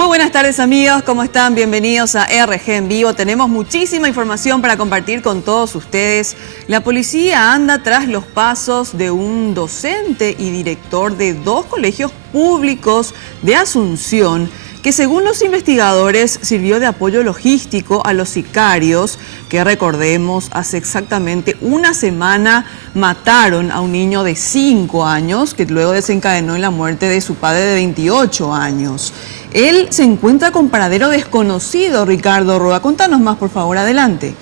Muy buenas tardes amigos, ¿cómo están? Bienvenidos a RG en Vivo. Tenemos muchísima información para compartir con todos ustedes. La policía anda tras los pasos de un docente y director de dos colegios públicos de Asunción, que según los investigadores sirvió de apoyo logístico a los sicarios que, recordemos, hace exactamente una semana mataron a un niño de 5 años que luego desencadenó en la muerte de su padre de 28 años. Él se encuentra con paradero desconocido, Ricardo Roa. Contanos más, por favor, adelante.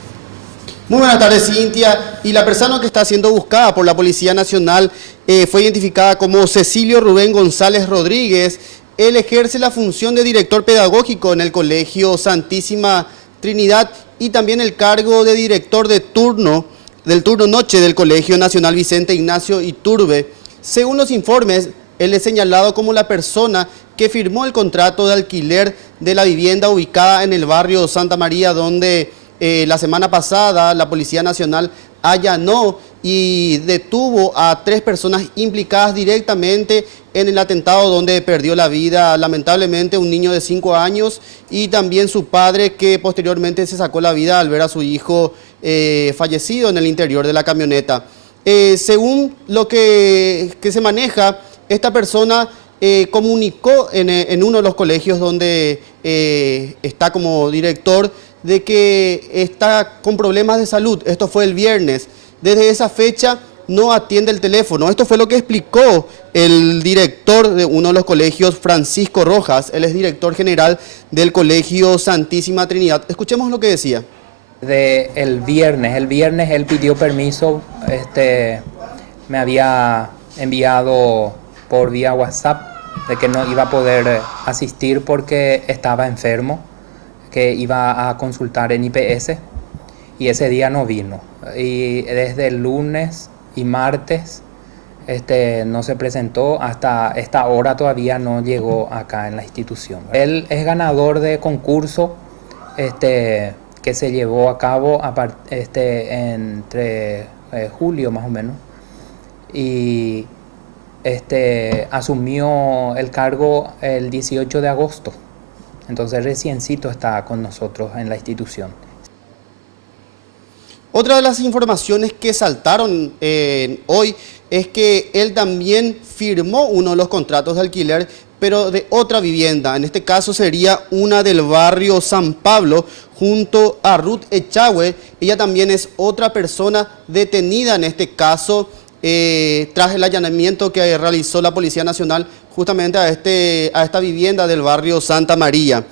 Muy buenas tardes, Cintia. Y la persona que está siendo buscada por la Policía Nacional fue identificada como Cecilio Rubén González Rodríguez. Él ejerce la función de director pedagógico en el Colegio Santísima Trinidad y también el cargo de director del turno noche del Colegio Nacional Vicente Ignacio Iturbe. Según los informes, él es señalado como la persona que firmó el contrato de alquiler de la vivienda ubicada en el barrio Santa María, donde la semana pasada la Policía Nacional allanó y detuvo a 3 personas implicadas directamente en el atentado donde perdió la vida lamentablemente un niño de 5 años y también su padre, que posteriormente se sacó la vida al ver a su hijo fallecido en el interior de la camioneta. Según lo que se maneja, esta persona comunicó en uno de los colegios donde está como director de que está con problemas de salud. Esto fue el viernes. Desde esa fecha no atiende el teléfono. Esto fue lo que explicó el director de uno de los colegios, Francisco Rojas. Él es director general del Colegio Santísima Trinidad. Escuchemos lo que decía. El viernes él pidió permiso, me había enviado por vía WhatsApp de que no iba a poder asistir porque estaba enfermo, que iba a consultar en IPS y ese día no vino. Y desde el lunes y martes no se presentó, hasta esta hora todavía no llegó acá en la institución. Él es ganador de concurso que se llevó a cabo entre julio más o menos, y asumió el cargo el 18 de agosto. Entonces reciencito está con nosotros en la institución. Otra de las informaciones que saltaron hoy es que él también firmó uno de los contratos de alquiler, pero de otra vivienda. En este caso sería una del barrio San Pablo, junto a Ruth Echagüe. Ella también es otra persona detenida en este caso, tras el allanamiento que realizó la Policía Nacional justamente a esta vivienda del barrio Santa María.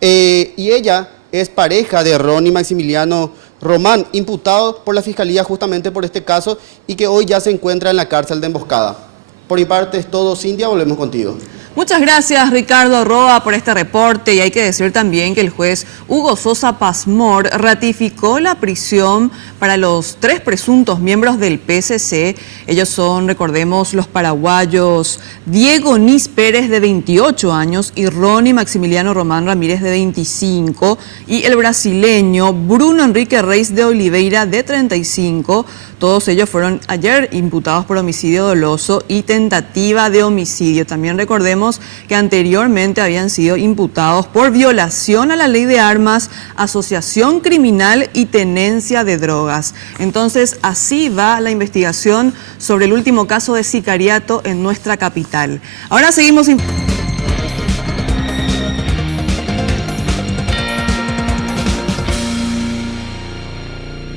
Y ella es pareja de Ronnie Maximiliano Román, imputado por la Fiscalía justamente por este caso y que hoy ya se encuentra en la cárcel de Emboscada. Por mi parte es todo, Cintia, volvemos contigo. Muchas gracias, Ricardo Roa, por este reporte. Y hay que decir también que el juez Hugo Sosa Pasmor ratificó la prisión para los 3 presuntos miembros del PSC. Ellos son, recordemos, los paraguayos Diego Nis Pérez, de 28 años, y Ronnie Maximiliano Román Ramírez, de 25, y el brasileño Bruno Enrique Reis de Oliveira, de 35. Todos ellos fueron ayer imputados por homicidio doloso y tentativa de homicidio. También recordemos que anteriormente habían sido imputados por violación a la ley de armas, asociación criminal y tenencia de drogas. Entonces, así va la investigación sobre el último caso de sicariato en nuestra capital. Ahora seguimos